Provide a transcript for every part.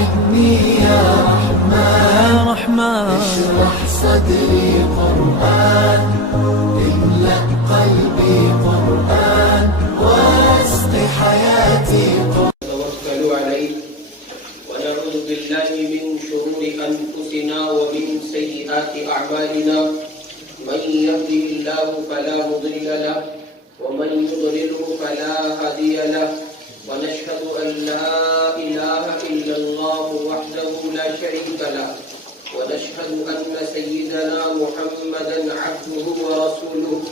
ساعدني يا رحمن اشرح صدري قرآن املأ قلبي قرآن واسق حياتي قرآن توكلوا عليه ونعوذ بالله من شرور أنفسنا ومن سيئات أعمالنا من يهده الله فلا مضل له ومن يضلله فلا هادي له ونشهد أن لا إله إلا الله وحده لا شريك له ونشهد أن سيدنا محمدا عبده ورسوله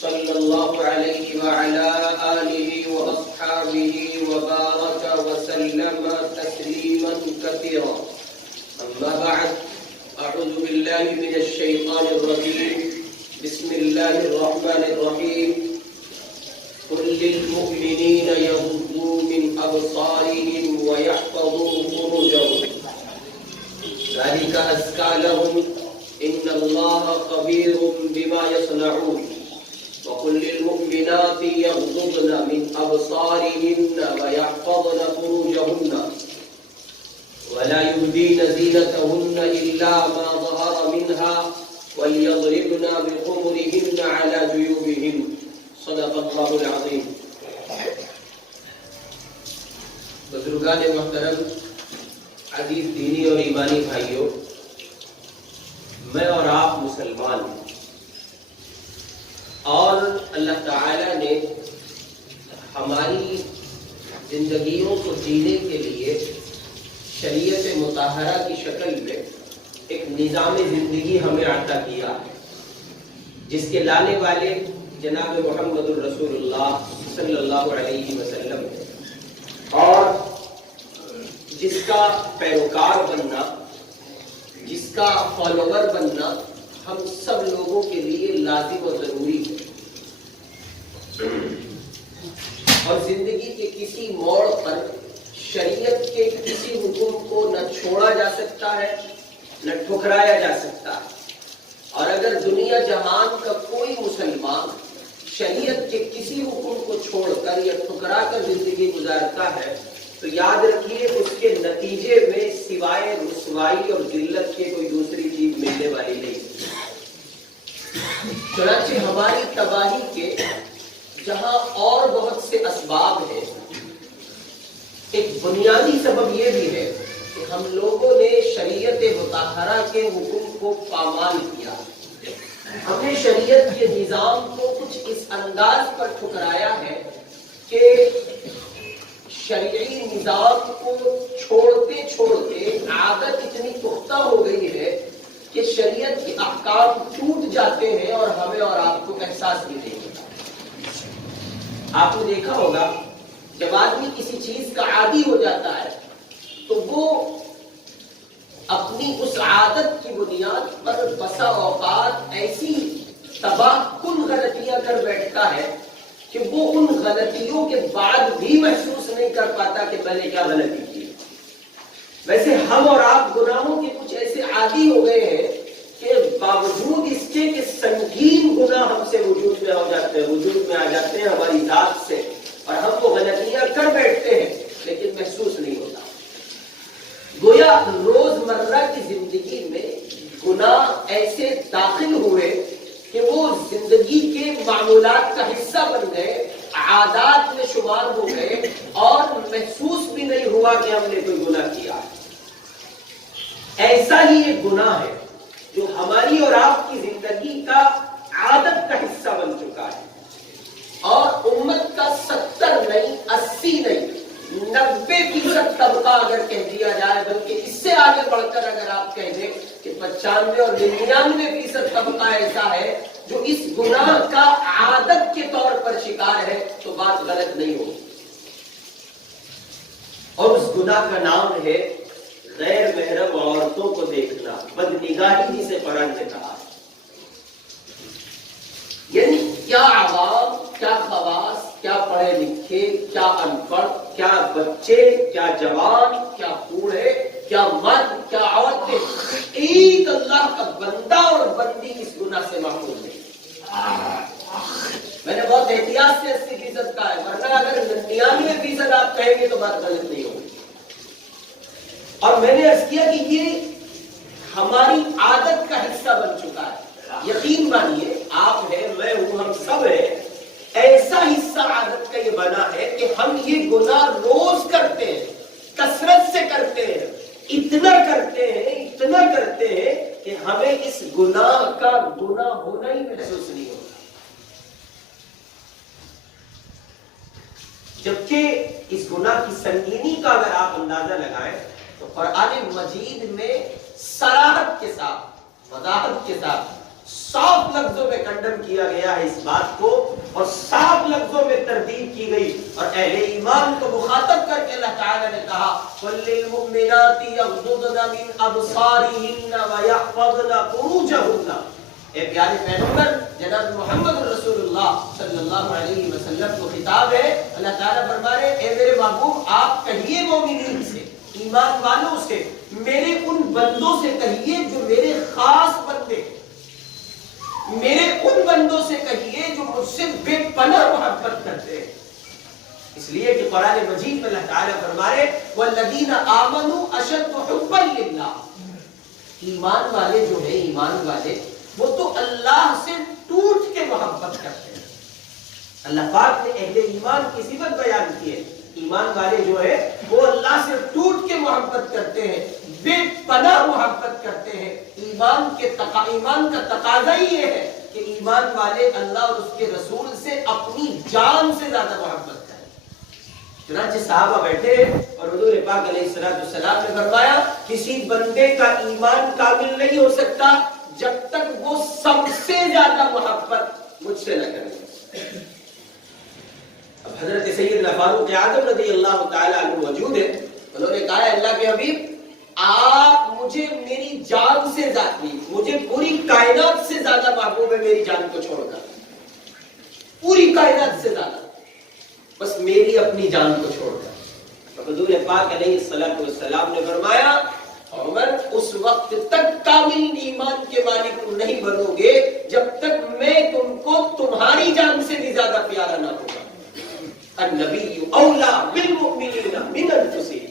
صلى الله عليه وعلى آله وأصحابه وبارك وسلم تسليما كثيرا أما بعد أعوذ بالله من الشيطان الرجيم بسم الله الرحمن الرحيم قل للمؤمنين يغضوا من أبصارهم ويحفظوا فروجهم ذلك أزكى لهم إن الله خبير بما يصنعون وقل للمؤمنات يغضضن من أبصارهن ويحفظن فروجهن ولا يبدين زينتهن إلا ما ظهر منها وليضربن بخمرهن على جيوبهن صدق اللہ العظیم. بزرگان محترم، عزیز دینی اور ایمانی بھائیوں، میں اور آپ مسلمان ہیں اور اللہ تعالی نے ہماری زندگیوں کو جینے کے لیے شریعت مطہرہ کی شکل میں ایک نظام زندگی ہمیں عطا کیا ہے، جس کے لانے والے جناب محمد الرسول اللہ صلی اللہ علیہ وسلم ہے، اور جس کا پیروکار بننا، جس کا فالوور بننا ہم سب لوگوں کے لیے لازم و ضروری ہے. اور زندگی کے کسی موڑ پر شریعت کے کسی حکم کو نہ چھوڑا جا سکتا ہے نہ ٹھکرایا جا سکتا ہے. اور اگر دنیا جہان کا کوئی مسلمان شریعت کے کسی حکم کو چھوڑ کر یا ٹھکرا کر زندگی گزارتا ہے تو یاد رکھیے اس کے نتیجے میں سوائے رسوائی اور ذلت کے کوئی دوسری چیز ملنے والی نہیں. چنانچہ ہماری تباہی کے جہاں اور بہت سے اسباب ہیں، ایک بنیادی سبب یہ بھی ہے کہ ہم لوگوں نے شریعت مطہرہ کے حکم کو پامال کیا. ہم نے شریعت کے نظام کو کچھ اس انداز پر ٹھکرایا ہے کہ شرعی نظام کو چھوڑتے چھوڑتے عادت اتنی پختہ ہو گئی ہے کہ شریعت کے احکام ٹوٹ جاتے ہیں اور ہمیں اور آپ کو احساس بھی نہیں ہوتا. آپ نے دیکھا ہوگا جب آدمی کسی چیز کا عادی ہو جاتا ہے تو وہ اپنی اس عادت کی بنیاد پر بسا اوقات ایسی تباہ کن غلطیاں کر بیٹھتا ہے کہ وہ ان غلطیوں کے بعد بھی محسوس نہیں کر پاتا کہ پہلے کیا غلطی کی. ویسے ہم اور آپ گناہوں کے کچھ ایسے عادی ہو گئے ہیں کہ باوجود اس کے کہ سنگین گناہ ہم سے وجود میں آ جاتے ہیں ہماری ذات سے، اور ہم وہ غلطیاں کر بیٹھتے ہیں لیکن محسوس نہیں ہوتا. گویا روزمرہ کی زندگی میں گناہ ایسے داخل ہوئے کہ وہ زندگی کے معمولات کا حصہ بن گئے، عادات میں شمار ہو گئے اور محسوس بھی نہیں ہوا کہ ہم نے کوئی گناہ کیا. ایسا ہی ایک گناہ ہے جو ہماری اور آپ کی زندگی کا عادت کا حصہ بن چکا ہے، اور امت کا 70 نہیں 80 نہیں 90% طبقہ اگر کہہ دیا جائے، بلکہ اس سے آگے بڑھ کر اگر آپ کہہ دیں کہ 95 اور 99% طبقہ ایسا ہے جو اس گناہ کا عادت کے طور پر شکار ہے، تو بات غلط نہیں ہوگی. اور اس گناہ کا نام ہے غیر محرم عورتوں کو دیکھنا، بدنگاہی جسے قرآن نے کہا. یعنی کیا عوام، کیا خواص، کیا پڑھے لکھے، کیا ان پڑھ، کیا بچے، کیا جوان، کیا بوڑھے، کیا مرد، کیا عورتیں، ایک اللہ کا بندہ اور بندی اس گناہ سے محفوظ نہیں. میں نے بہت احتیاط سے 80% کہا ہے، ورنہ اگر 99% آپ کہیں گے تو بات غلط نہیں ہوگی. اور میں نے عرض کیا کہ یہ ہماری عادت کا حصہ بن چکا ہے. یقین مانیے آپ ہیں، میں ہوں، ہم سب ہیں، ایسا حصہ عادت کا یہ بنا ہے کہ ہم یہ گناہ روز کرتے ہیں، کثرت سے کرتے ہیں، اتنا کرتے ہیں کہ ہمیں اس گناہ کا گناہ ہونا ہی محسوس نہیں ہوتا. جبکہ اس گناہ کی سنگینی کا اگر آپ اندازہ لگائیں تو قرآن مجید میں صراحت کے ساتھ، وضاحت کے ساتھ صاف لفظوں میں کنڈم کیا گیا ہے اس بات کو، اور صاف لفظوں میں تردید کی گئی. اور اہل ایمان کو مخاطب کر کے اللہ تعالی نے کہا وَلِلْمُؤْمِنَاتِ يَغْضُضْنَ مِنْ أَبْصَارِهِنَّ وَيَحْفَظْنَ فُرُوجَهُنَّ. اے پیارے پیغمبر جناب محمد رسول اللہ صلی اللہ علیہ وسلم کو خطاب ہے. اللہ تعالیٰ فرما رہے اے میرے محبوب آپ کہیے مومنین سے، ایمان والوں سے، میرے ان بندوں سے کہیے جو میرے خاص بندے، میرے ان بندوں سے کہیے جو مجھ سے بے پناہ محبت کرتے ہیں. اس لیے کہ قرآن مجید میں اللہ تعالیٰ فرما رہے وَالَّذِينَ آمَنُوا أَشَدُّ حُبًّا لِلَّهِ. ایمان والے جو ہیں، ایمان والے وہ تو اللہ سے ٹوٹ کے محبت کرتے ہیں. اللہ پاک نے اہل ایمان کی صفت بیان کی ہے. ایمان والے جو ہے وہ اللہ سے ٹوٹ کے محبت کرتے ہیں، بے پناہ محبت کرتے ہیں. ایمان کا تقاضا ہی یہ ہے کہ ایمان والے اللہ اور اس کے رسول سے اپنی جان سے زیادہ محبت کریں. چنانچہ صحابہ بیٹھے اور حضور پاک علیہ السلام نے فرمایا کسی بندے کا ایمان کامل نہیں ہو سکتا جب تک وہ سب سے زیادہ محبت مجھ سے نہ کرے. اب حضرت سیدنا فاروق اعظم رضی اللہ تعالی عنہ موجود ہے. انہوں نے کہا اللہ کے حبیب آپ مجھے میری جان سے زیادہ، مجھے پوری کائنات سے زیادہ محبوب ہے میری جان کو چھوڑ کر، پوری کائنات سے زیادہ، بس میری اپنی جان کو چھوڑ کر. حضور پاک علیہ السلام نے فرمایا عمر اس وقت تک کامل ایمان کے مالک نہیں بنو گے جب تک میں تم کو تمہاری جان سے بھی زیادہ پیارا نہ ہوگا. النبی اولا بالمؤمنین من انفسہم.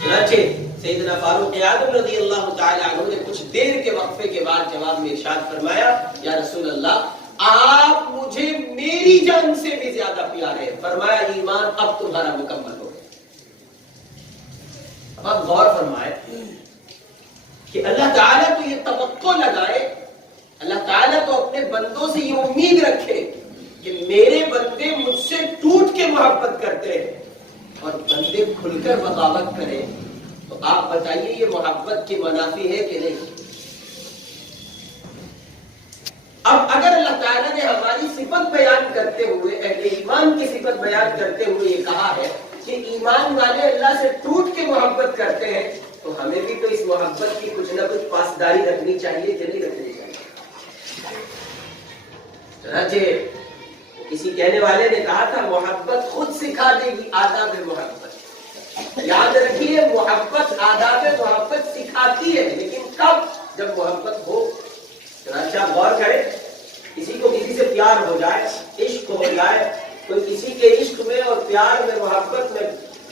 چنانچہ سیدنا فاروق اعظم رضی اللہ تعالی عنہ نے کچھ دیر کے وقفے کے بعد جواب میں ارشاد فرمایا یا رسول اللہ آپ مجھے میری جان سے بھی زیادہ پیارے ہیں. فرمایا ایمان اب تمہارا مکمل ہو گیا. اب آپ غور فرمائے کہ اللہ تعالیٰ کو یہ توقع لگائے، اللہ تعالیٰ کو اپنے بندوں سے یہ امید رکھے کہ میرے بندے مجھ سے ٹوٹ کے محبت کرتے ہیں اور بندے کھل کر بغاوت کریں، تو آپ بتائیے یہ محبت کی منافی ہے کہ نہیں؟ اب اگر اللہ تعالیٰ نے ہماری صفت بیان کرتے ہوئے، اہل ایمان کی صفت بیان کرتے ہوئے یہ کہا ہے کہ ایمان والے اللہ سے ٹوٹ کے محبت کرتے ہیں، تو ہمیں بھی تو اس محبت کی کچھ نہ کچھ پاسداری رکھنی چاہیے کہ نہیں رکھنی چاہیے؟ چنانچہ کسی کہنے والے نے کہا تھا محبت خود سکھا دے گی آداب محبت. یاد رکھیے محبت آداب محبت سکھاتی ہے، لیکن کب؟ جب محبت ہو. چنانچہ آپ غور کریں، کسی کو کسی سے پیار ہو جائے، عشق ہو جائے، کوئی کسی کے عشق میں اور پیار میں محبت میں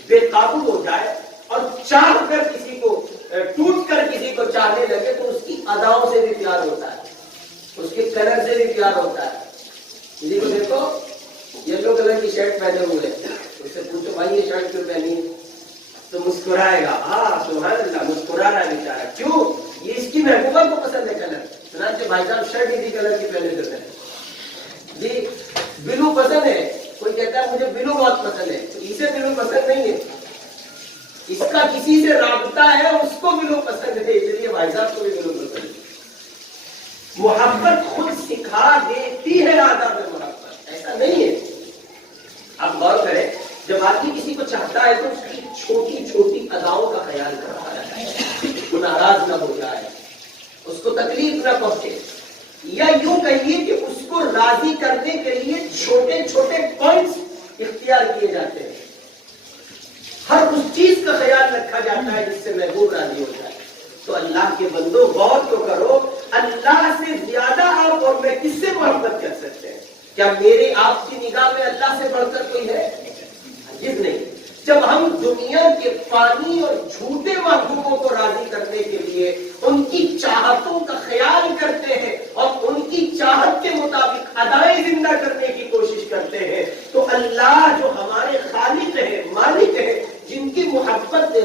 بے قابو ہو جائے اور چاہ کر کسی کو ٹوٹ کر کسی کو چاہنے لگے تو اس کی اداؤں سے بھی پیار ہوتا ہے، اس کے کلر سے بھی پیار ہوتا ہے. کسی کو دیکھو یلو کلر کی شرٹ پہنے ہوئے، اس سے پوچھو بھائی یہ شرٹ کیوں پہنی، تو مسکرائے گا. ہاں سبحان اللہ، مسکرا رہا ہے بیچارہ. کیوں؟ یہ اس کی محبوبہ کو پسند ہے کلر. چنانچہ بھائی صاحب شرٹ اسی کلر کی پہنے دیتے ہیں جی. بلو پسند ہے، کوئی کہتا ہے مجھے بلو بہت پسند ہے، تو اسے بلو پسند نہیں ہے، اس کا کسی سے رابطہ ہے اس کو بلو پسند ہے، اس لیے بھائی صاحب کو بھی بلو پسند ہے. محبت خود سکھا دیتی ہے آداب محبت، ایسا نہیں ہے. آپ غور کریں، جب آدمی کسی کو چاہتا ہے تو اس کی چھوٹی چھوٹی اداؤں کا خیال کرتا ہے، وہ ناراض نہ ہو جائے، اس کو تکلیف نہ پہنچے، یا یوں کہیے کہ اس کو راضی کرنے کے لیے چھوٹے چھوٹے پوائنٹس اختیار کیے جاتے ہیں. ہر اس چیز کا خیال رکھا جاتا ہے جس سے محبوب راضی ہو جائے. تو اللہ کے بندو غور تو کرو، اللہ سے زیادہ آپ اور میں کس سے محبت کر سکتے ہیں؟ کیا میرے آپ کی نگاہ میں اللہ سے بڑھ کر کوئی ہے؟ ہرگز نہیں. جب ہم دنیا کے فانی اور جھوٹے محبوبوں کو راضی کرنے کے لیے ان کی چاہتوں کا خیال کرتے ہیں اور ان کی چاہت کے مطابق ادائیں زندہ کرنے کی کوشش کرتے ہیں، تو اللہ جو ہمارے خالق ہے، مالک ہے، جن کی محبت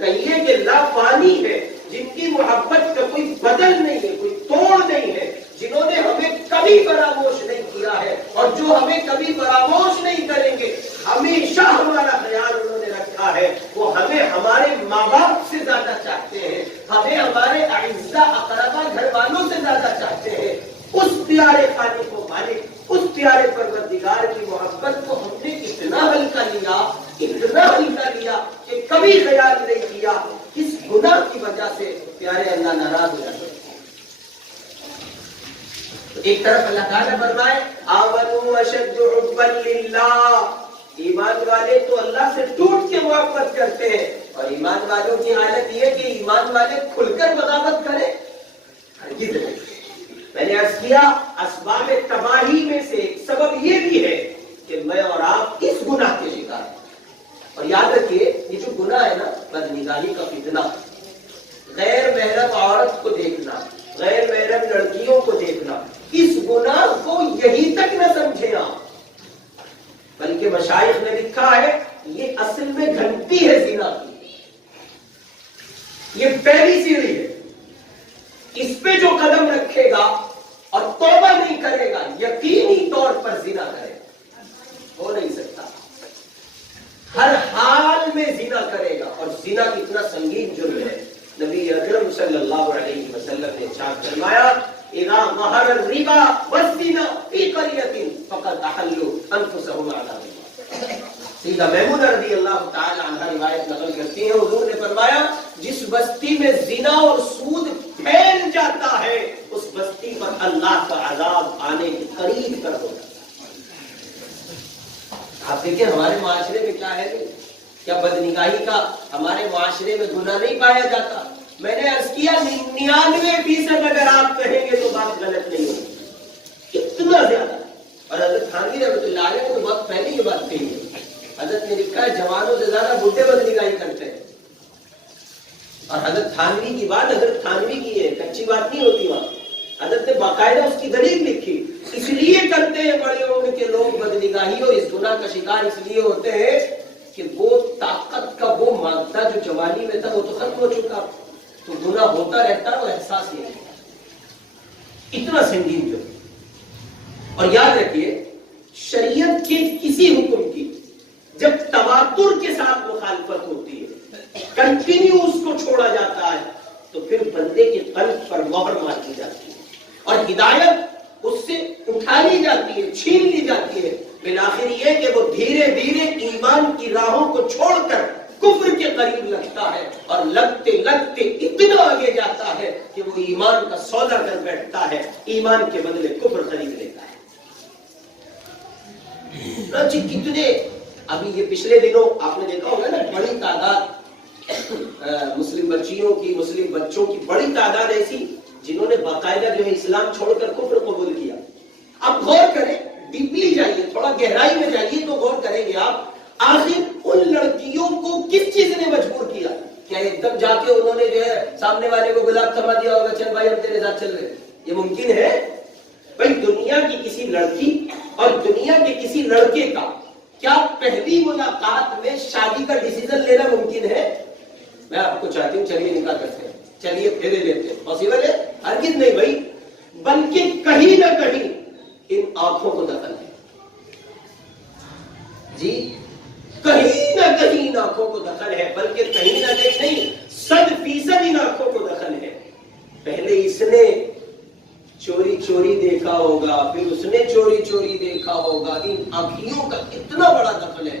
کہیے کہ لا فانی ہے، جن کی محبت کا کوئی بدل نہیں ہے، کوئی توڑ نہیں ہے، جنہوں نے ہمیں کبھی فراموش نہیں کیا ہے اور جو ہمیں کبھی فراموش نہیں کریں گے، ہمیشہ ہمارا خیال انہوں نے رکھا ہے، وہ ہمیں ہمارے ماں باپ سے زیادہ چاہتے ہیں، ہمیں ہمارے اعزاء اقربا گھر والوں سے زیادہ چاہتے ہیں۔ اس پیارے خالق و مالک، اس پیارے پروردگار کی محبت کو ہم نے اتنا ہلکا لیا، اتنا ہلکا لیا کہ کبھی خیال نہیں کیا کس گناہ کی وجہ سے پیارے اللہ ناراض ہو جاتے ہیں۔ ایک طرف اللہ تعالیٰ فرمائے آمنوا اشد حبا للہ، ایمان والے تو اللہ سے ٹوٹ کے محبت کرتے ہیں، اور ایمان والوں کی حالت یہ کہ ایمان والے کھل کر بغاوت کریں، ہرگز نہیں۔ میں نے عرض کیا اسباب تباہی میں سے ایک سبب یہ بھی ہے کہ میں اور آپ اس گناہ کے شکار ہیں۔ اور یاد رکھیے یہ جو گناہ ہے نا، بدنگاہی کا فتنہ، غیر محرم عورت کو دیکھنا، غیر محرم لڑکیوں کو دیکھنا، اس گناہ کو یہی تک نہ سمجھے آپ، بلکہ مشائخ نے لکھا ہے یہ اصل میں گھنٹی ہے زنا کی، یہ پہلی سیڑھی ہے، اس پہ جو قدم رکھے گا اور توبہ نہیں کرے گا یقینی طور پر زنا کرے گا، ہو نہیں سکتا، ہر حال میں زنا کرے گا، اور زنا کتنا سنگین جرم ہے۔ نبی اکرم صلی اللہ علیہ وسلم نے ارشاد فرمایا اذا ظهر الربا والزنا في قرية فقد احلوا انفسهم على الربا۔ سیدہ میمونہ رضی اللہ تعالی عنہ روایت نقل کرتی ہیں، حضور نے فرمایا جس بستی میں زنا اور سود پھیل جاتا ہے اس بستی پر اللہ کا عذاب آنے کے قریب کر دو۔ آپ دیکھیں ہمارے معاشرے میں کیا ہے، کیا بدنگاہی کا ہمارے معاشرے میں گناہ نہیں پایا جاتا؟ میں نے عرض کیا 99% اگر آپ کہیں گے تو بات غلط نہیں ہوگی، اتنا زیادہ۔ اور حضرت تھانوی رحمۃ اللہ علیہ نے بہت پہلے یہ بات کہی ہے، حضرت نے لکھا ہے جوانوں سے زیادہ بوڑھے بدنگاہی کرتے ہیں، اور حضرت تھانوی کی بات حضرت تھانوی کی ہے، کچی بات نہیں ہوتی وہاں، حضرت نے باقاعدہ اس کی دلیل لکھی۔ اس لیے کرتے ہیں بڑے عمر کے لوگ بدنگاہی اور اس گناہ کا شکار اس لیے ہوتے ہیں کہ وہ طاقت کا وہ مادہ جو جوانی میں تھا وہ تو ختم ہو چکا، تو گناہ ہوتا رہتا ہے، وہ احساس نہیں ہوتا، اتنا سنگین جو۔ اور یاد رکھیے شریعت کے کسی حکم کی جب تواتر کے ساتھ مخالفت ہوتی ہے، کنٹینیو اس کو چھوڑا جاتا ہے، تو پھر بندے کے قلب پر مہر مار دی جاتی ہے اور ہدایت اس سے اٹھا لی جاتی ہے، چھین لی جاتی ہے۔ بالآخر یہ کہ وہ دھیرے دھیرے ایمان کی راہوں کو چھوڑ کر کفر کے قریب لگتا ہے، اور لگتے لگتے اتنا آگے جاتا ہے کہ وہ ایمان کا سودا کر بیٹھتا ہے، ایمان کے بدلے کفر خرید لیتا ہے۔ کتنے ابھی یہ پچھلے دنوں آپ نے دیکھا ہوگا نا، بڑی تعداد مسلم بچیوں کی، مسلم بچوں کی بڑی تعداد ایسی جنہوں نے باقاعدہ جو ہے اسلام چھوڑ کر کفر قبول کیا۔ اب غور کریں، ڈیپلی جائیے، تھوڑا گہرائی میں جائیے تو غور کریں گے آپ، آخر ان لڑکیوں کو کس چیز نے مجبور کیا؟ کیا ایک دم جا کے انہوں نے جو ہے سامنے والے کو گلاب تھما دیا ہوگا چل بھائی ہم تیرے ساتھ چل رہے؟ یہ ممکن ہے؟ بھائی دنیا کی کسی لڑکی اور دنیا کے کسی لڑکے کا کیا پہلی ملاقات میں شادی کا ڈیسیزن لینا ممکن ہے؟ میں آپ کو چاہتی ہوں چلیے نکاح کرتے ہیں، چلیے پھیرے لیتے ہیں، پاسبل ہے؟ ہرگز نہیں بھائی، بلکہ کہیں نہ کہیں ان آنکھوں کو دخل ہے، جی کہیں نہ کہیں ان آنکھوں کو دخل ہے، بلکہ کہیں نہ کہیں نہیں 100% ان آنکھوں کو دخل ہے۔ پہلے اس نے چوری چوری دیکھا ہوگا، پھر اس نے چوری چوری دیکھا ہوگا، ان آنکھیوں کا اتنا بڑا دخل ہے۔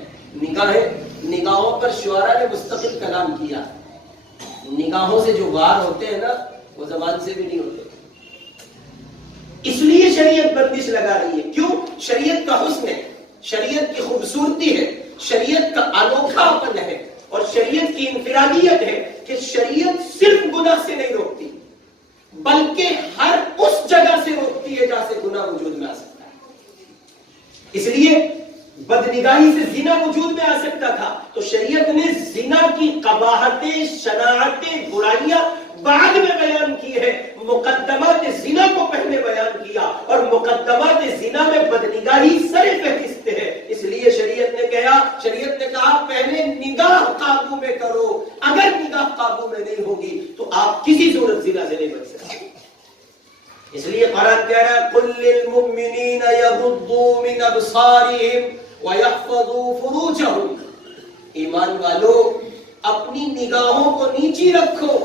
نگاہوں پر شعراء نے مستقل کلام کیا، نگاہوں سے جو وار ہوتے ہیں نا وہ زبان سے بھی نہیں ہوتے، اس لیے شریعت بندش لگا رہی ہے۔ کیوں؟ شریعت کا حسن ہے، شریعت کی خوبصورتی ہے، شریعت کا انوکھا پن ہے، اور شریعت کی انفرادیت ہے کہ شریعت صرف گناہ سے نہیں روکتی بلکہ ہر اس جگہ سے روکتی ہے جہاں سے گناہ وجود میں آ سکتا ہے۔ اس لیے بدنگاہی سے زنا وجود میں آ سکتا تھا. تو شریعت نے زنا کی قباحتیں، شناعتیں، برائیاں بعد میں بیان کی ہے. مقدمات زنا کو پہلے بیان کیا اور مقدمات زنا میں بدنگاہی سر فہرست ہے. اس لیے شریعت نے کہا پہلے نگاہ قابو میں کرو. اگر نگاہ قابو میں نہیں ہوگی تو آپ کسی صورت زنا سے نہیں بچ سکتے. اس لیے قرآن کہہ رہا ہے قل للمؤمنین یغضوا من ابصارہم ویحفظوا فروجہم. ایمان والو اپنی نگاہوں کو نیچی رکھو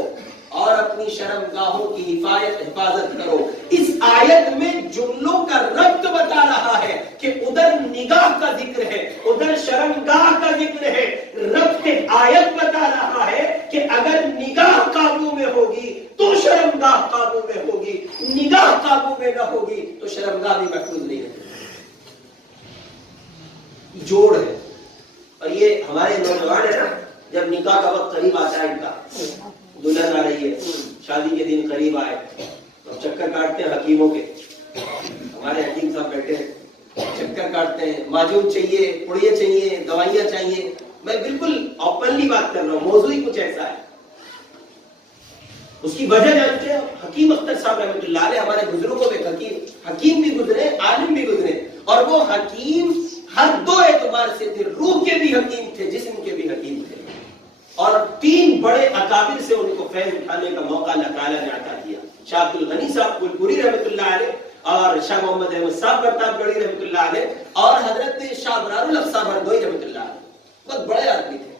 اور اپنی شرمگاہوں کی حفاظت کرو. اس آیت میں جملوں کا ربط بتا رہا ہے کہ ادھر نگاہ کا ذکر ہے، ادھر شرمگاہ کا ذکر ہے. ربط آیت بتا رہا ہے کہ اگر نگاہ قابو میں ہوگی تو شرمگاہ قابو میں ہوگی، نگاہ قابو میں نہ ہوگی تو شرمگاہ بھی محفوظ نہیں رہے. جوڑ ہے. اور یہ ہمارے نوجوان ہے نا، جب نکاح کا وقت قریب آتا ہے، ان کا دلہن آ رہی ہے، شادی کے دن قریب آئے تو چکر کاٹتے ہیں حکیموں کے. ہمارے حکیم صاحب بیٹھے ہیں، چکر کاٹتے ہیں، معجون چاہیے، پڑیے چاہیے، دوائیاں چاہیے. میں بالکل اوپنلی بات کر رہا ہوں، موضوع ہی کچھ ایسا ہے. اس کی وجہ جانتے ہیں؟ حکیم اختر صاحب رحمۃ اللہ علیہ ہمارے بزرگوں میں حکیم بھی گزرے، عالم بھی گزرے. اور وہ حکیم ہر دو اعتبار سے تھے، روح کے بھی حکیم تھے، جسم کے بھی حکیم تھے. اور 3 بڑے اکابر سے ان کو فیض اٹھانے کا موقع اللہ تعالیٰ نے عطا کیا. شاہ عبد الغنی صاحب پھولپوری رحمۃ اللہ علیہ، اور شاہ محمد احمد صاحب پرتاپ گڑھی رحمۃ اللہ علیہ، اور حضرت شاہ ابرار الحق صاحب ہردوئی رحمۃ اللہ علیہ. بہت بڑے آدمی تھے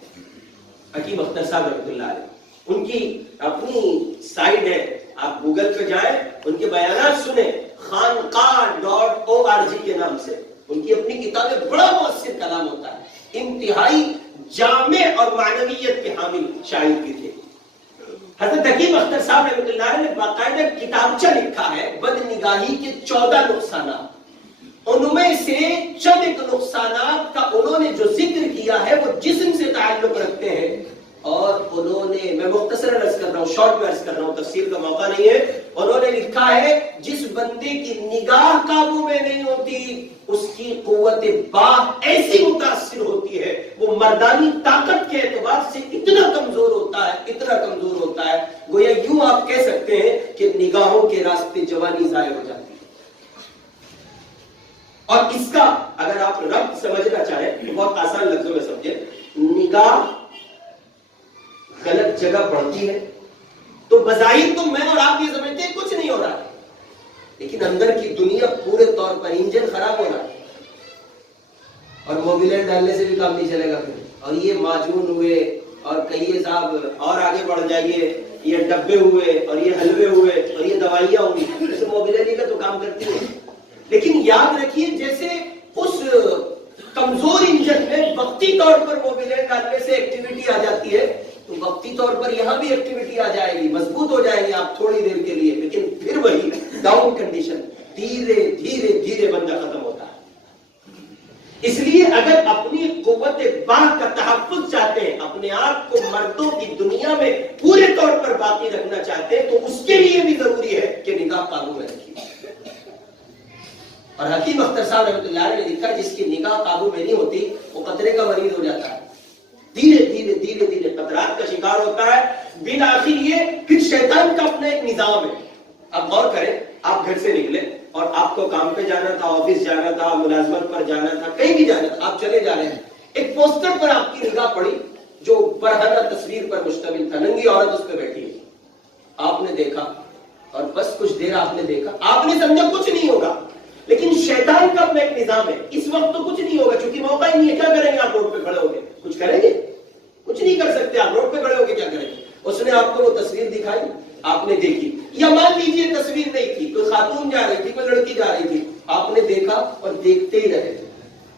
حکیم اختر صاحب رحمۃ اللہ علیہ. ان کی اپنی سائٹ ہے، آپ گوگل پہ جائیں، ان کے بیانات سنیں، خانقاہ.org کے نام سے. ان کی اپنی کتابیں، بڑا مؤثر کلام ہوتا ہے، انتہائی جامع اور معنویت کے حامل شاعر کی تھے. حضرت حکیم اختر صاحب رحمۃ اللہ علیہ نے باقاعدہ کتابچہ لکھا ہے بد نگاہی کے 14 نقصانات. ان میں سے چند ایک نقصانات کا انہوں نے جو ذکر کیا ہے وہ جسم سے تعلق رکھتے ہیں. اور انہوں نے، میں مختصر عرض کر رہا ہوں، شارٹ میں عرض کر رہا ہوں، تفصیل کا موقع نہیں ہے. انہوں نے لکھا ہے جس بندے کی نگاہ قابو میں نہیں ہوتی اس کی قوت باہ ایسی متاثر ہوتی ہے، وہ مردانی طاقت کے اعتبار سے اتنا کمزور ہوتا ہے گویا یوں آپ کہہ سکتے ہیں کہ نگاہوں کے راستے جوانی ضائع ہو جاتی ہے. اور اس کا اگر آپ ربط سمجھنا چاہیں تو بہت آسان لفظوں میں سمجھیں. نگاہ غلط جگہ بڑھتی ہے تو بظاہر تو میں اور آپ یہ سمجھتے ہیں کچھ نہیں ہو رہا، لیکن اندر کی دنیا پورے طور پر انجن خراب ہو رہا ہے. اور موبیلائٹ ڈالنے سے بھی کام نہیں چلے گا پھر. اور یہ معجون ہوئے اور کہیے صاحب اور آگے بڑھ جائیے، یہ ڈبے ہوئے اور یہ حلوے ہوئے اور یہ دوائیاں ہوئی، جیسے موبیلائٹ کا تو کام کرتی ہے. لیکن یاد رکھیے جیسے اس کمزور انجن میں وقتی طور پر موبیلائٹ ڈالنے سے ایکٹیویٹی آ جاتی ہے، تو وقتی طور پر یہاں بھی ایکٹیویٹی آ جائے گی، مضبوط ہو جائیں گے آپ تھوڑی دیر کے لیے، لیکن پھر وہی ڈاؤن کنڈیشن، دھیرے دھیرے بندہ ختم ہوتا ہے. اس لیے اگر اپنی قوت باہ کا تحفظ چاہتے ہیں، اپنے آپ کو مردوں کی دنیا میں پورے طور پر باقی رکھنا چاہتے ہیں، تو اس کے لیے بھی ضروری ہے کہ نگاہ قابو میں رکھیے. اور حکیم اختر صاحب رحمۃ اللہ علیہ نے لکھا جس کی نگاہ قابو میں نہیں ہوتی وہ قطرے کا مریض ہو جاتا ہے. دھیرے دھیرے قطرات کا شکار ہوتا ہے. بالآخر یہ پھر شیطان کا اپنا ایک نظام ہے. اب غور کریں، آپ گھر سے نکلے اور آپ کو کام پہ جانا تھا، آفس جانا تھا، ملازمت پر جانا تھا، کہیں بھی جانا تھا، آپ چلے جا رہے ہیں. ایک پوسٹر پر آپ کی نگاہ پڑی جو برہنہ تصویر پر مشتمل تھا، ننگی عورت اس پہ بیٹھی ہے. آپ نے دیکھا اور بس کچھ دیر آپ نے دیکھا، آپ نے سمجھا کچھ نہیں ہوگا. لیکن شیطان کا اپنا ایک نظام ہے، اس وقت تو کچھ نہیں ہوگا کیونکہ موقع ہی نہیں ہے. کیا کریں گے آپ روڈ پہ کھڑے ہو گے؟ کچھ کریں گے؟ کچھ نہیں کر سکتے. آپ روڈ پہ کھڑے ہو کے کیا کریں گے؟ اس نے آپ کو وہ تصویر دکھائی، آپ نے دیکھی، یا مان لیجیے تصویر نہیں تھی، کوئی خاتون جا رہی تھی، کوئی لڑکی جا رہی تھی، آپ نے دیکھا اور دیکھتے ہی رہے.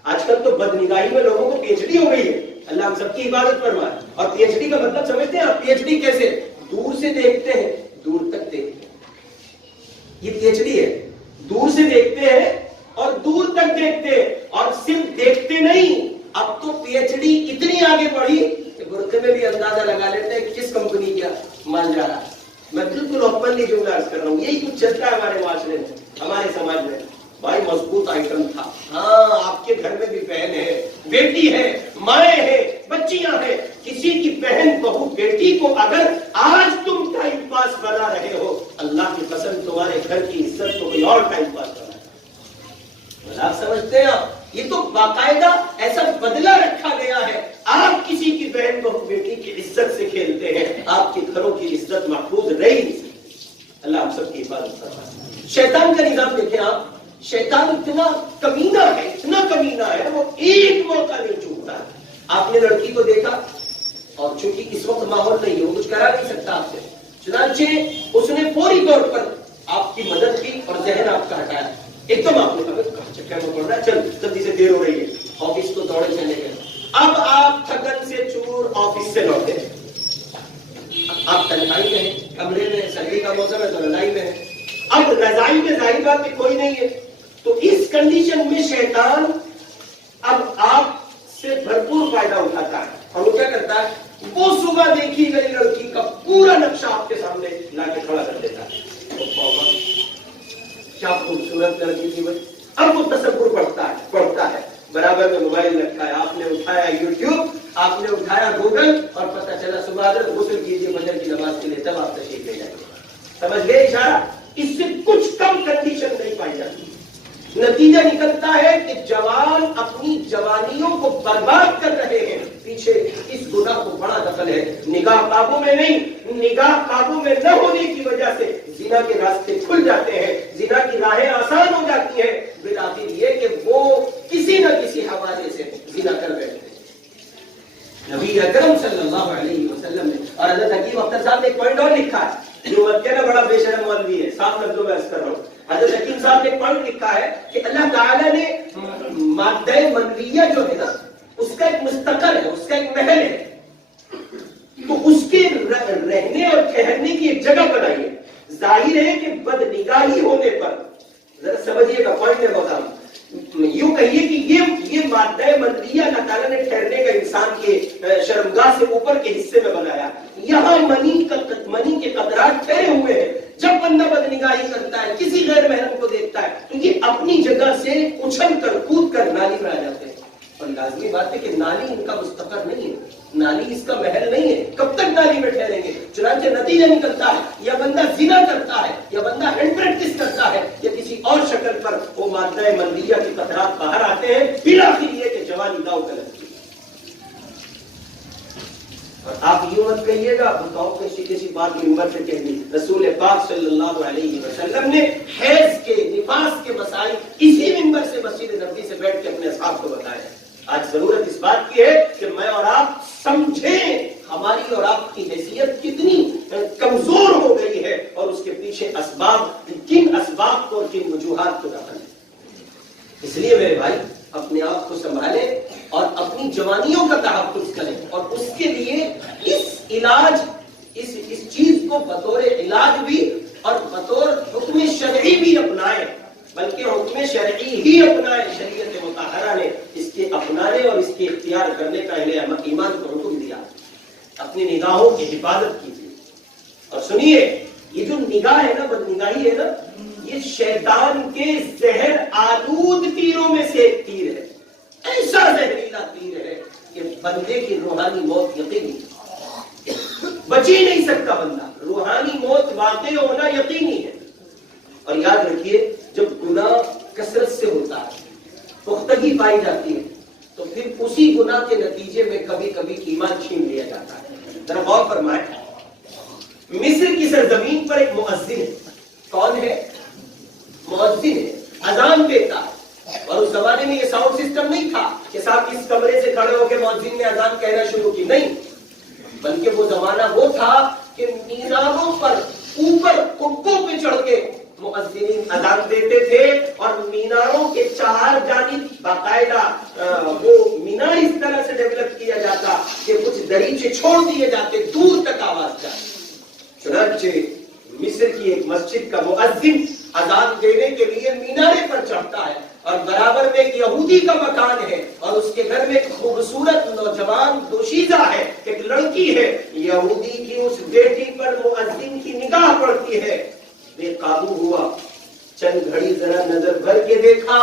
آج کل تو بدنگاہی میں لوگوں کو پی ایچ ڈی ہو گئی ہے، اللہ ہم سب کی عبادت فرمائے. اور پی ایچ ڈی کا مطلب سمجھتے ہیں آپ؟ پی ایچ ڈی کیسے؟ دور سے دیکھتے ہیں، دور تک دیکھتے ہیں. یہ پی ایچ ڈی ہے، دور سے دیکھتے ہیں اور دور تک دیکھتے ہیں. اور صرف دیکھتے نہیں، اب تو پی ایچ ڈی اتنی آگے بڑھی کہ برقعے میں بھی اندازہ لگا لیتے ہیں کس کمپنی کا مال جا رہا ہے. میں بالکل اوپنلی جملہ عرض کر رہا ہوں، یہی کچھ چلتا ہے ہمارے معاشرے میں، ہمارے سماج میں. بھائی مضبوط آئٹم تھا، ہاں آپ کے گھر میں بھی بہن ہے، بیٹی ہے، مائیں ہیں, بچیاں ہیں. کسی کی بہن بہو بیٹی کو اگر آج تم ٹائم پاس بنا رہے ہو, اللہ کی قسم تمہارے گھر کی عزت کو کوئی اور ٹائم پاس بنا ہے. آپ سمجھتے ہیں آپ, یہ تو باقاعدہ ایسا بدلہ رکھا گیا ہے. آپ کسی کی بہن بہو بیٹی کی عزت سے کھیلتے ہیں, آپ کے گھروں کی عزت محفوظ رہی نہیں. اللہ آپ سب کی حفاظت فرمائے. شیطان کا نظام دیکھیں آپ, شیطان اتنا کمینہ ہے, اتنا کمینہ ہے, وہ ایک موقع نہیں چوکتا. آپ نے لڑکی کو دیکھا اور چونکہ اس وقت ماحول نہیں ہے, وہ کچھ کرا نہیں سکتا آپ سے, چنانچہ اس نے فوری طور پر آپ کی مدد کی اور ذہن آپ کا ہٹایا. ایک دم آپ نے کہا چکر میں پڑ رہا ہے, چل جلدی سے دیر ہو رہی ہے, آفس کو دوڑے چلے گئے. اب آپ تھکن سے چور آفس سے لوٹے, آپ تنہائی میں ہیں, کمرے میں, سردی کا موسم ہے تو رضائی میں ہے. اب رضائی میں ظاہر بات کہ کوئی نہیں ہے, تو اس کنڈیشن میں شیطان اب آپ سے بھرپور فائدہ اٹھاتا ہے. اور وہ کیا کرتا ہے, وہ صبح دیکھی گئی لڑکی کا پورا نقشہ آپ کے سامنے لا کے کھڑا کر دیتا ہے. کیا خوبصورت لڑکی تھی وہ. اب وہ تصور پڑھتا ہے, برابر میں موبائل رکھا ہے, آپ نے اٹھایا یوٹیوب, آپ نے اٹھایا گوگل, اور پتہ چلا صبح اگر غسل کیجیے فجر کی نماز کے لیے, تب آپ تشریف لے جائیں گے. سمجھ گئے اشارہ؟ اس سے کچھ کم کنڈیشن نہیں پائی جاتی. نتیجہ نکلتا ہے کہ جوان اپنی جوانیوں کو برباد کر رہے ہیں. پیچھے اس گناہ کو بڑا دخل ہے, نگاہ قابو میں نہیں. نگاہ قابو میں نہ ہونے کی وجہ سے زنا کے راستے کھل جاتے ہیں, زنا کی راہیں آسان ہو جاتی ہیں. بالآخر یہ کہ وہ کسی نہ کسی حوالے سے زنا کر بیٹھتے ہیں. نبی اکرم صلی اللہ علیہ وسلم نے, اور حضرت حکیم اختر صاحب نے ایک پوائنٹ اور لکھا ہے, جو مت کہنا بڑا بے شرم مولوی ہے, صاف لفظوں میں عرض کر رہا ہوں. حضرت حکیم صاحب نے ایک پوائنٹ لکھا ہے کہ اللہ تعالیٰ نے مادہ منویہ جو ہے نا, اس کا ایک مستقر ہے, اس کا ایک محل ہے, تو اس کے رہنے اور ٹھہرنے کی ایک جگہ بنائی ہے. ظاہر ہے کہ بد نگاہی ہونے پر, ذرا سمجھیے گا پوائنٹ میں بتا رہا ہوں, یوں کہیے کہ یہ مادہ منویہ اللہ تعالیٰ نے ٹھہرنے کا انسان کے شرمگاہ سے اوپر کے حصے میں بنایا. یہاں منی کے قطرات ٹھہرے ہوئے ہیں. جب بندہ بد نگاہی کرتا ہے, کسی غیر محرم کو دیکھتا ہے, تو یہ اپنی جگہ سے اچھل کر کود کر نالی میں آ جاتے ہیں. اور لازمی بات ہے کہ نالی ان کا مستقر نہیں ہے, نالی اس کا محل نہیں ہے. کب تک نالی میں ٹھہریں گے؟ چنانچہ نتیجہ نکلتا ہے یا بندہ زنا کرتا ہے, یا بندہ ہینڈ پریکٹس کرتا ہے, یا کسی اور شکل پر وہ مادہ منویہ کے قطرات باہر آتے ہیں. بالآخر یہ کہ جوانی داؤ کا لگتی ہے. اور آپ یوں مت کہیے گا, بتاؤ کسی بات کی عمر سے کہہ دی. رسول پاک صلی اللہ علیہ وسلم نے حیض کے, نفاس کے مسائل اسی منبر سے مسجد نبوی سے بیٹھ کے اپنے اصحاب کو بتایا. آج ضرورت اس بات کی ہے کہ میں اور آپ سمجھیں ہماری اور آپ کی حیثیت کتنی کمزور ہو گئی ہے, اور اس کے پیچھے اسباب, کن اسباب کو اور کن وجوہات کو دخل ہے. اس لیے میرے بھائی اپنے آپ کو سنبھالیں اور اپنی جوانیوں کا تحفظ کریں, اور اس کے لیے اس علاج, اس چیز کو بطور علاج بھی اور بطور حکم شرعی بھی اپنائیں, بلکہ حکم شرعی ہی اپنائیں. شریعت مطہرہ نے اس کے اپنانے اور اس کے اختیار کرنے کا ایمان کو حکم دیا. اپنی نگاہوں کی حفاظت کیجیے. اور سنیے, یہ جو نگاہ ہے نا, بد نگاہی ہے نا, یہ شیطان کے زہر آلود تیروں میں سے ایک تیر ہے. ایسا زہریلا تیر ہے کہ بندے کی روحانی موت یقینی, بچ ہی نہیں سکتا بندہ. روحانی موت واقع ہونا یقینی ہے. اور یاد رکھیے, جب گناہ کثرت سے ہوتا ہے, پختگی پائی جاتی ہے, تو پھر اسی گناہ کے نتیجے میں کبھی کبھی ایمان چھین لیا جاتا ہے. ذرا غور فرمائیں, مصر کی سرزمین پر ایک مؤذن ہے. کون ہے؟ مؤذن ہے, اذان دیتا ہے. اور اس زمانے میں یہ ساؤنڈ سسٹم نہیں تھا کہ صاحب اس کمرے سے کھڑے ہو کے مؤذن نے اذان کہنا شروع کی, نہیں, بلکہ وہ زمانہ وہ تھا کہ میناروں پر اوپر کنبوں پہ چڑھ کے مؤذنین اذان دیتے تھے, اور میناروں کے چار جانب باقاعدہ وہ مینار اس طرح سے ڈیولپ کیا جاتا کہ کچھ دریچے چھوڑ دیے جاتے, دور تک آواز جاتی. چنانچہ مصر کی ایک مسجد کا مؤذن اذان دینے کے لیے مینارے پر چڑھتا ہے, اور برابر میں ایک یہودی کا مکان ہے, اور اس کے گھر میں ایک خوبصورت نوجوان دوشیزہ ہے, ایک لڑکی ہے. یہودی کی اس بیٹی پر مؤذن کی نگاہ پڑتی ہے, بے قابو ہوا. چند گھڑی ذرا نظر بھر کے دیکھا,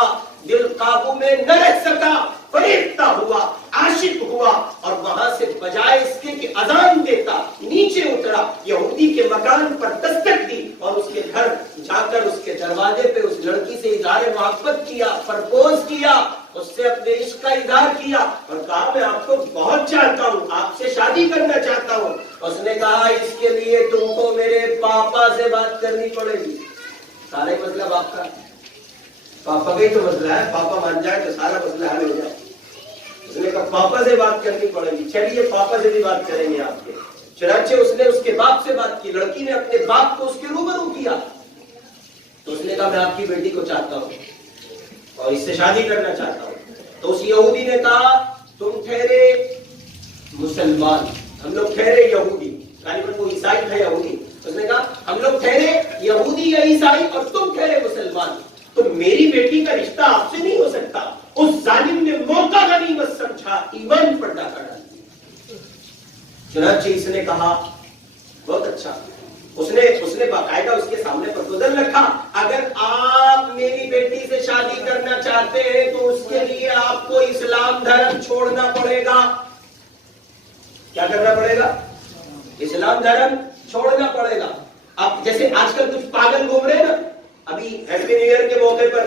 دل قابو میں نہ رہ سکا, فریفتہ ہوا, عاشق ہوا. ہوا اور وہاں سے بجائے اس کے کہ اذان دیتا نیچے اترا، یہودی کے مکان پر دستک دی اور اس کے گھر جا کر اس کے دروازے پہ اس لڑکی سے اظہار محبت کیا، پرپوز کیا، اس سے اپنے عشق کا اظہار کیا اور کہا میں آپ کو بہت چاہتا ہوں، آپ سے شادی کرنا چاہتا ہوں۔ اس نے کہا اس کے لیے تم کو میرے پاپا سے بات کرنی پڑے گی۔ سارا مسئلہ باپ کا، پاپا کا ہی تو مسئلہ ہے، پاپا مان جائے تو سارا مسئلہ حل ہو جائے۔ اس نے کہا پاپا سے بات کرنی پڑے گی، چلیے پاپا سے بھی بات کریں گے آپ کے۔ چنانچہ اس نے اس کے باپ سے بات کی، لڑکی نے اپنے باپ کو اس کے روبرو کیا تو اس نے کہا میں آپ کی بیٹی کو چاہتا ہوں اور اس سے شادی کرنا چاہتا ہوں۔ تو اس یہودی نے کہا تم ٹھہرے مسلمان، ہم لوگ ٹھہرے یہودی، غالباً وہ عیسائی تھا یہودی۔ اس نے کہا ہم لوگ ٹھہرے یہودی یا عیسائی اور تم ٹھہرے مسلمان، تو میری بیٹی کا رشتہ آپ سے نہیں ہو سکتا۔ اس ظالم نے موقع غنیمت سمجھا، ایمان پر ڈاکہ ڈال دیا۔ چنانچہ اس نے کہا بہت اچھا، اس نے باقاعدہ اس کے سامنے پرپوزل رکھا، اگر آپ میری بیٹی سے شادی کرنا چاہتے ہیں تو اس کے لیے آپ کو اسلام دھرم چھوڑنا پڑے گا۔ کیا کرنا پڑے گا؟ اسلام دھرم چھوڑنا پڑے گا۔ اب جیسے آج کل کچھ پاگل گھوم رہے ہیں نا، ابھی ہیپی نیو ایئر کے موقع پر،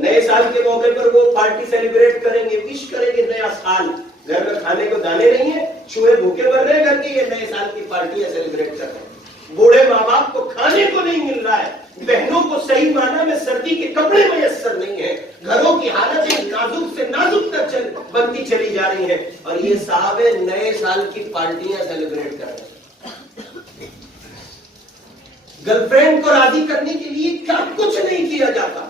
نئے سال کے موقع پر وہ پارٹی سیلیبریٹ کریں گے، وش کریں گے نیا سال، گھر میں کھانے کو دانے نہیں ہے، چوہے بھوکے مر رہے ہیں کر کے یہ نئے سال کی پارٹیاں سیلیبریٹ کر رہے ہیں۔ بوڑھے ماں باپ کو کھانے کو نہیں مل رہا ہے، بہنوں کو صحیح معنی میں سردی کے کپڑے میسر نہیں ہے، گھروں کی حالتیں نازک سے نازک تک بنتی چلی جا رہی ہیں، اور یہ صاحب نئے سال کی پارٹیاں سیلیبریٹ کر رہے ہیں۔ گرل فرینڈ کو راضی کرنے کے لیے کیا کچھ نہیں کیا جاتا،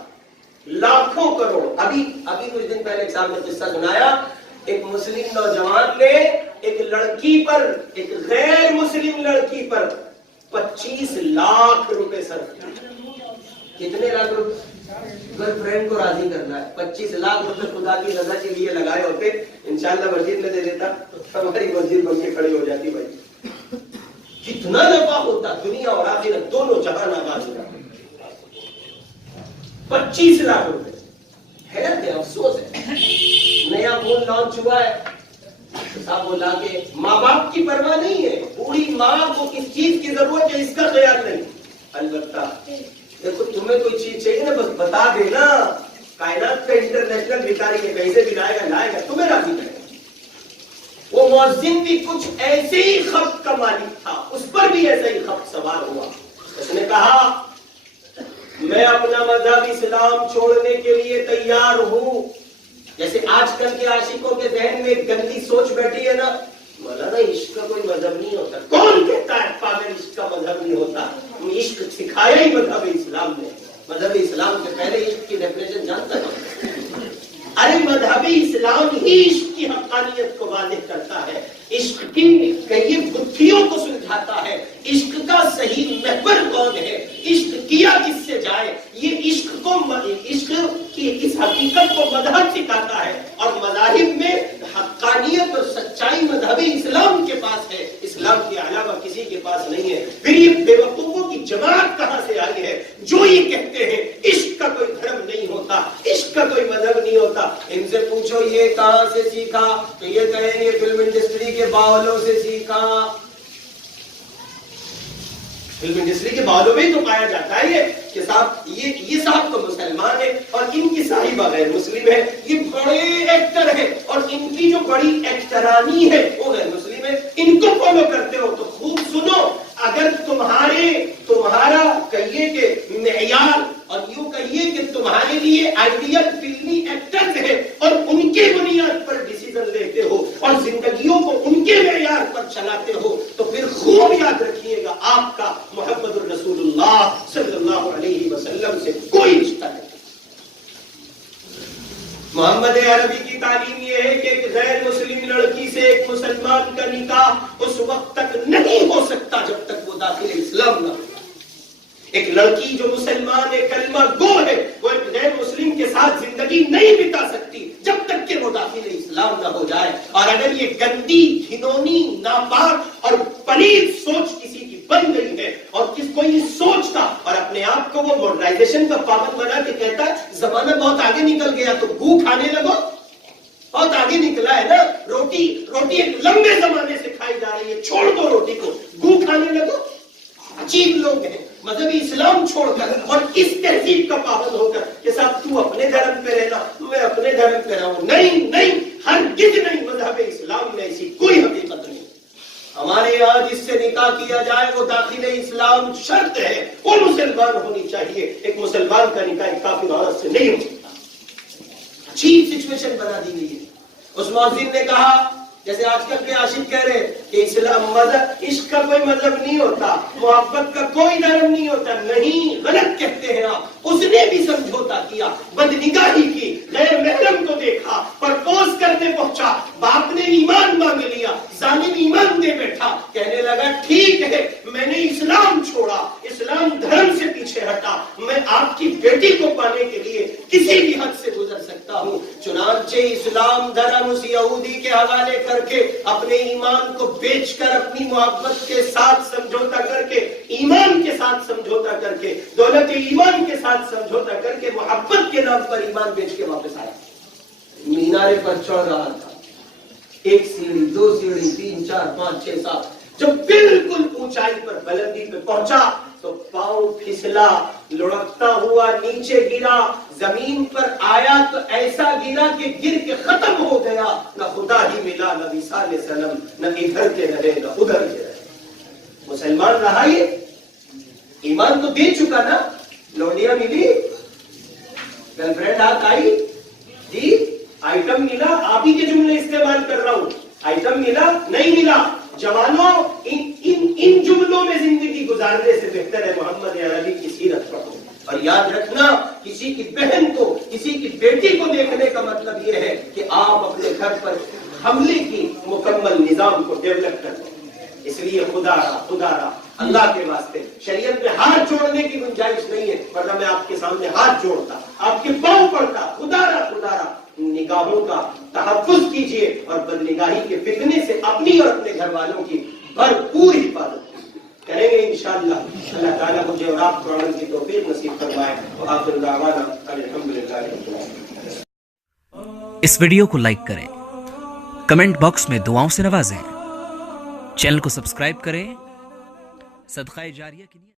لاکھوں کروڑ۔ ابھی کچھ دن پہلے ایک صاحب نے قصہ سنایا، ایک مسلم نوجوان نے ایک لڑکی پر، ایک غیر مسلم لڑکی پر 25 لاکھ روپے صرف کیے۔ کتنے لاکھ روپے؟ گرل فرینڈ کو راضی کرنا ہے، 25 لاکھ روپے خدا کی رضا کے لیے لگائے ہوتے، انشاءاللہ مسجد میں دے دیتا، ہماری مسجد بن کے کھڑی ہو جاتی۔ بھائی کتنا نفع ہوتا، دنیا اور آخرت دونوں جہان آباد ہو جاتے۔ 25 لاکھ روپے، حیرت ہے، افسوس ہے۔ نیا فون لانچ ہوا ہے، صاحب وہ لا کے، ماں باپ کی پرواہ نہیں ہے، بوڑھی ماں کو کس چیز کی ضرورت ہے اس کا خیال نہیں۔ البتہ دیکھو تمہیں کوئی چیز چاہیے نا، بس بتا دینا، کائنات کا انٹرنیشنل بھکاری ہے، کہیں سے بھی لائے گا، تمہیں راضی کرے گا۔ وہ مؤذن بھی کچھ ایسے ہی خبر کا مالک تھا، اس پر بھی ایسا ہی خبر سوار ہوا۔ اس نے کہا میں اپنا مذہب اسلام چھوڑنے کے لیے تیار ہوں۔ جیسے آج کل کے عاشقوں کے ذہن میں ایک گندی سوچ بیٹھی ہے نا، مولانا عشق کا کوئی مذہب نہیں ہوتا۔ کون کہتا ہے پاگل عشق کا مذہب نہیں ہوتا؟ عشق سکھایا ہی مذہب اسلام نے۔ مذہب اسلام سے پہلے عشق کی ڈیفینیشن جانتا ہے؟ ارے مذہب اسلام ہی عشق کی حقانیت کو واضح کرتا ہے، عشق کی کئی گتھیوں کو سلجھاتا ہے، عشق کا صحیح محور کون ہے، عشق کیا کس سے جائے، یہ عشق کی اس حقیقت کو مذہب سکھاتا ہے۔ اور مذاہب میں حقانیت اور سچائی مذہب اسلام کے پاس ہے، اسلام کے علاوہ کسی کے پاس نہیں ہے۔ پھر یہ بے وقوفوں کی جماعت کہاں سے آئی ہے جو یہ کہتے ہیں عشق کا کوئی دھرم نہیں ہوتا، عشق کا کوئی مذہب نہیں ہوتا؟ ان سے پوچھو یہ کہاں سے سیکھا تو یہ کہیں گے فلم انڈسٹری کے باولوں سے سیکھا۔ فلم انڈسٹری کے باولوں میں تو پایا جاتا ہے یہ کہ صاحب یہ صاحب تو مسلمان ہے اور ان کی صاحبہ غیر مسلم ہے، یہ بڑے ایکٹر ہے اور ان کی جو بڑی ایکٹرانی ہے وہ غیر مسلم ہے، ان کو فالو کرتے ہو تو خوب سنو، اگر تمہارا کہیے کہ معیار اور یوں کہیے کہ تمہارے لیے آئیڈیل فلمی ایکٹرز ہیں اور ان کے بنیاد پر ڈیسیزن لیتے ہو اور زندگیوں کو ان کے معیار پر چلاتے ہو تو پھر خوب یاد رکھیے گا آپ کا محمد الرسول اللہ صلی اللہ علیہ وسلم سے کوئی رشتہ نہیں۔ محمد عربی کی تعلیم یہ ہے کہ ایک غیر مسلم لڑکی سے ایک مسلمان کا نکاح اس وقت تک نہیں ہو سکتا جب تک وہ داخل اسلام نہ ہو۔ ایک لڑکی جو مسلمان ہے، کلمہ گو ہے، وہ ایک غیر مسلم کے ساتھ زندگی نہیں بتا سکتی جب تک کہ وہ داخل اسلام نہ ہو جائے۔ اور اگر یہ گندی، گھنونی، ناپاک اور پلید سوچ کسی کی بن گئی ہے اور کس کو یہ سوچتا اور اپنے آپ کو وہ ماڈرنائزیشن کا پابند بنا کے کہتا ہے زمانہ بہت آگے نکل گیا تو گو کھانے لگو، بہت آگے نکلا ہے نا. روٹی ایک لمبے زمانے سے کھائی جا رہی ہے, چھوڑ دو روٹی کو, گو کھانے لگو. عجیب لوگ ہیں مذہبی اسلام چھوڑ کر اور اس تہذیب کا پابند ہو کر کہ صاحب تو اپنے دھرم پہ رہنا, میں اپنے دھرم پہ رہوں. نہیں, ہرگز نہیں. مذہب اسلام میں ایسی کوئی حقیقت نہیں. ہمارے یہاں جس سے نکاح کیا جائے وہ داخل اسلام شرط ہے, وہ مسلمان ہونی چاہیے. ایک مسلمان کا نکاح ایک کافر عورت سے نہیں ہو سکتا. عجیب سچویشن بنا دی گئی ہے. اس مؤذن نے کہا, جیسے آج کل کے عاشق کہہ رہے ہیں کہ اسلام مذہب, عشق کا کوئی مذہب نہیں ہوتا, محبت کا کوئی دھرم نہیں ہوتا. نہیں, غلط کہتے ہیں آپ. اس نے بھی سمجھوتا کیا, بدنگاہی کی, غیر محرم کو دیکھا, پرپوز کرنے پہنچا, باپ نے ایمان مانگ لیا, ظالم ایمان دے بیٹھا, کہنے لگا ٹھیک ہے میں نے اسلام چھوڑا, اسلام دھرم سے پیچھے ہٹا, میں آپ کی بیٹی کو پانے کے لیے کسی بھی حد سے گزر سکتا ہوں. چنانچہ اسلام دھرم اس یہودی کے حوالے کر کے, اپنے ایمان کو بیچ کر, اپنی محبت کے ساتھ سمجھوتا کر کے, ایمان کے ساتھ سمجھوتا کر کے, دولت ایمان کے ساتھ سمجھوتا کر کے, محبت کے نام پر ایمان بیچ کے واپس آیا. مینارے پر چڑھ رہا تھا, 1 سیڑھی 2 سیڑھی 3 4 5 6 7, جب بالکل اونچائی پر بلندی پہ پہنچا تو پاؤں پھسلا, لڑکتا ہوا نیچے گرا, زمین پر آیا تو ایسا گرا کہ گر کے ختم ہو گیا. نہ خدا ہی ملا, نہ وصال صنم, نہ ادھر کے رہے نہ ادھر کے رہے. مسلمان رہا یہ, ایمان تو دے چکا نا. لوڈیا ملی, گرل فرینڈ ہاتھ آئی جی, آئٹم ملا. آپ ہی کے جملے استعمال کر رہا ہوں. آئٹم ملا نہیں ملا. جوانوں, ان جملوں میں زندگی گزارنے سے بہتر ہے محمد عربی کی سیرت پڑھو. اور یاد رکھنا, کسی کی بہن کو, کسی کی بیٹی کو دیکھنے کا مطلب یہ ہے کہ آپ اپنے گھر پر حملے کی مکمل نظام کو ڈیولپ کر دیں. اس لیے خدا را اللہ کے واسطے شریعت میں ہاتھ جوڑنے کی گنجائش نہیں ہے, ورنہ میں آپ کے سامنے ہاتھ جوڑتا, آپ کے پاؤں پڑتا. خدا را نگاہوں کا تحفظ کیجئے اور بدنگاہی کے فتنے سے اپنی اور اپنے گھر والوں کی بھرپور حفاظت کریں گے انشاءاللہ. اللہ تعالیٰ مجھے اور آپ کو عمل کی توفیق نصیب فرمائے. وآخر دعوانا الحمدللہ رب العالمین. اس ویڈیو کو لائک کریں, کمنٹ باکس میں دعاؤں سے نوازیں, چینل کو سبسکرائب کریں. صدقہ جاریہ کے لیے